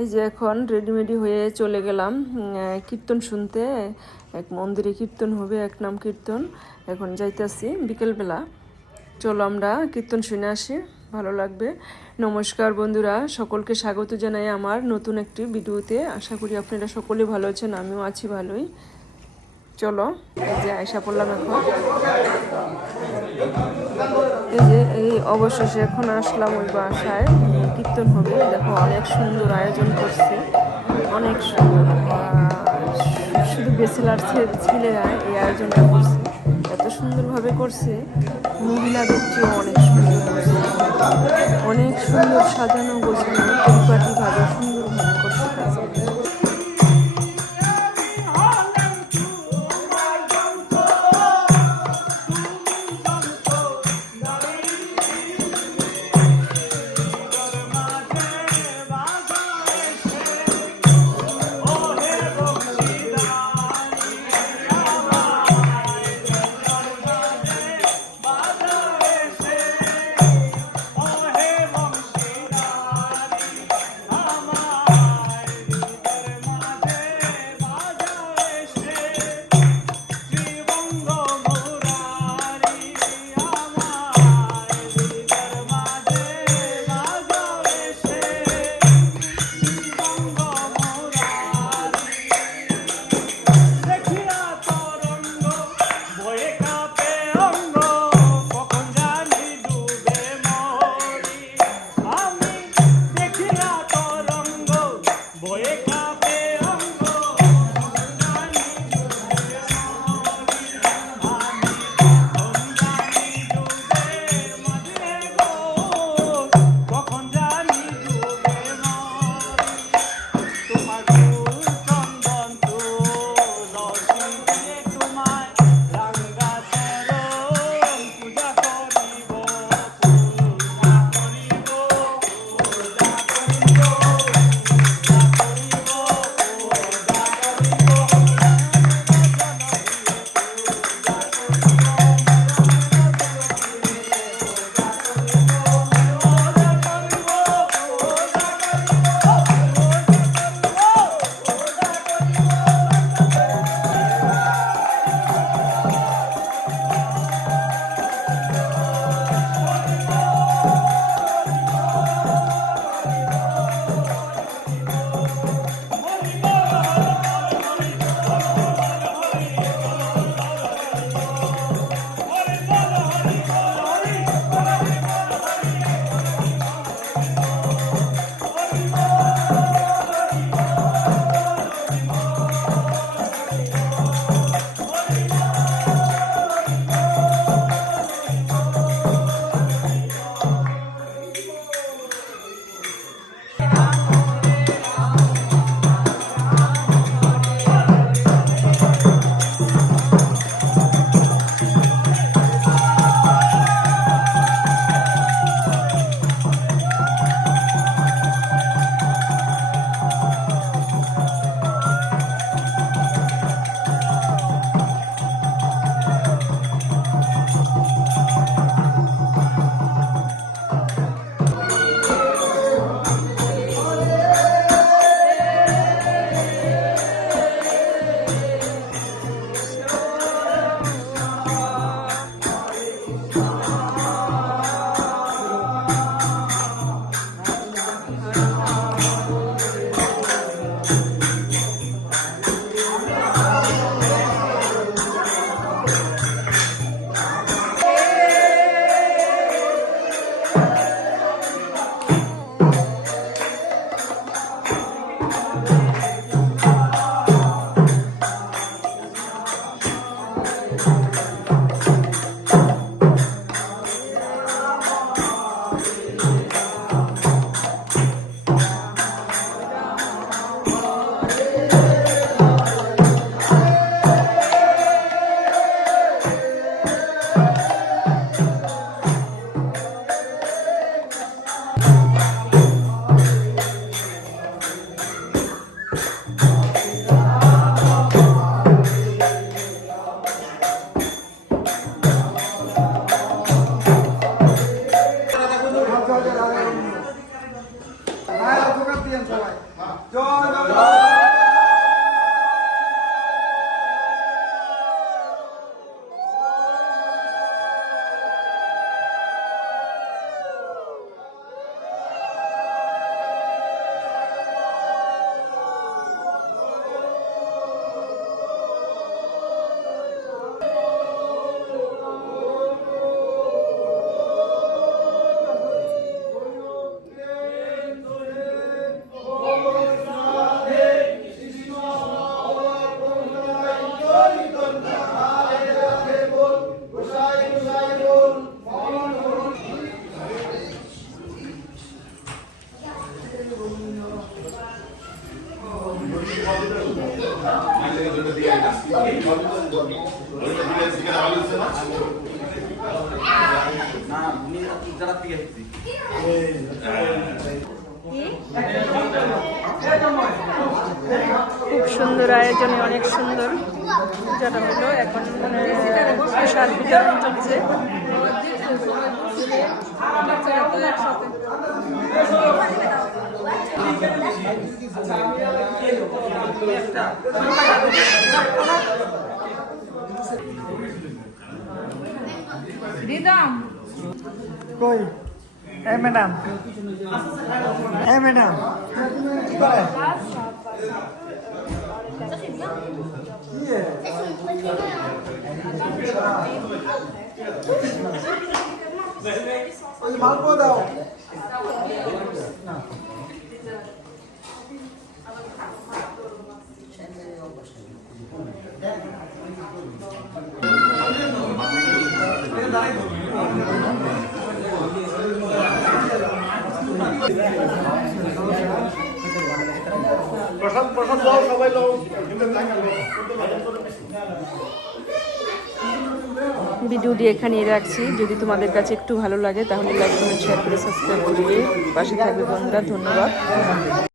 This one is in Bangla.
এই যে এখন রেডিমেডি হয়ে চলে গেলাম। কীর্তন শুনতে। এক মন্দিরে কীর্তন হবে, এক নাম কীর্তন। এখন যাইতেছি বিকেলবেলা। চলো আমরা কীর্তন শুনে আসি, ভালো লাগবে। নমস্কার বন্ধুরা, সকলকে স্বাগত জানাই আমার নতুন একটি ভিডিওতে। আশা করি আপনারা সকলে ভালো আছেন, আমিও আছি ভালোই। চলো যে আয়সা পড়লাম এখন। অবশেষে এখন আসলাম ওই বাসায়। কীর্তন হবে। দেখো, অনেক সুন্দর আয়োজন করছে। অনেক সুন্দর। শুধু বেসেলার ছেলেরা এই আয়োজনটা করছে। এত সুন্দরভাবে করছে। মহিলাদের চেয়েও অনেক সুন্দর অনেক সুন্দর সাজানো গোছানো। দিয়েন সবাই। জয় বাংলা খুব সুন্দর আয়োজনে অনেক সুন্দর যেটা হলো। এখন প্রসাদ বিতরণ চলছে। কই? এ ম্যাডাম। এ ম্যাডাম। কি করে? মালপো দাও। সবাই ভিডিওটি এখানেই রাখছি। যদি তোমাদের কাছে একটু ভালো লাগে, তাহলে লাইক কমেন্ট শেয়ার করে সাবস্ক্রাইব করবে পাশে থাকবে বন্ধুরা। ধন্যবাদ।